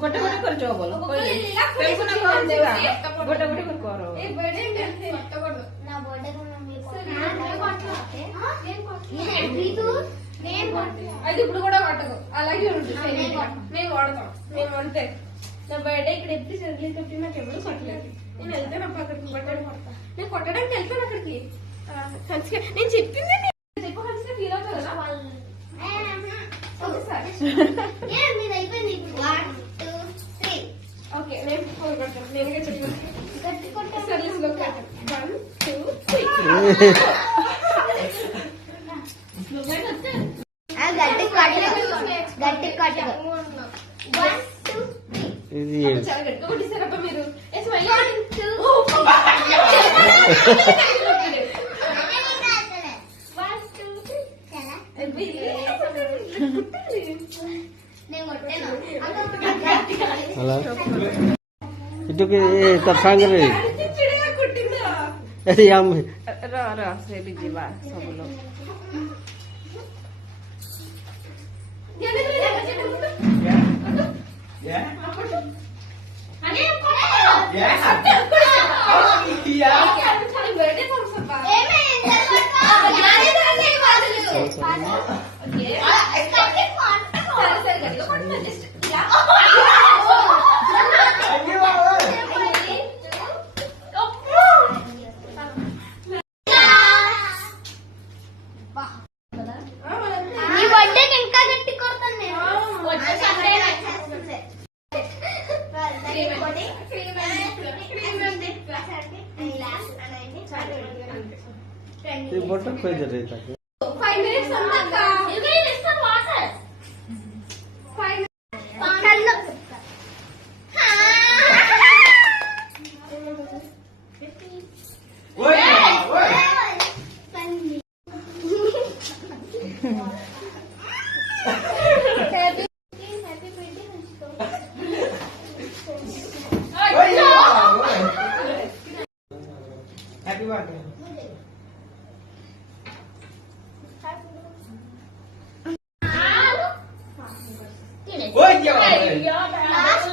गोटे गोटे कर जो बोलो गोटे गोटे कर करो ए बर्थडे में ना बर्थडे को मम्मी అది ఇప్పుడు కూడా కొట్టదు అలాగే ఉంటుంది మేము వాడతాం మేము అంతే నా బర్త్డే ఇక్కడ ఎప్పుడు సెలబ్రేట్ పెట్టి నాకు ఎవరు కొట్టలేదు నేను వెళ్తాను అప్పుడు అక్కడికి బట్టలు కొడతా నేను కొట్టడానికి వెళ్తాను అక్కడికి హన్సిక నేను చెప్పింది చెప్పు హన్సిక ఫీల్ అవుతుంది కదా ఓకే నేను ఫోన్ కొడతాను నేనుగా చెప్పాను సర్వీస్ లో 1 2 3 గట్టి కట్టు 1 2 3 చాలా గట్టిగా కొట్టేశారబ్బా మీరు ଯିବା ସବୁ ଲୋକ बटर खोज रही था 5 minutes समझा you can listen water 5 चलो ओए ओए happy birthday happy birthday Ôi trời ơi.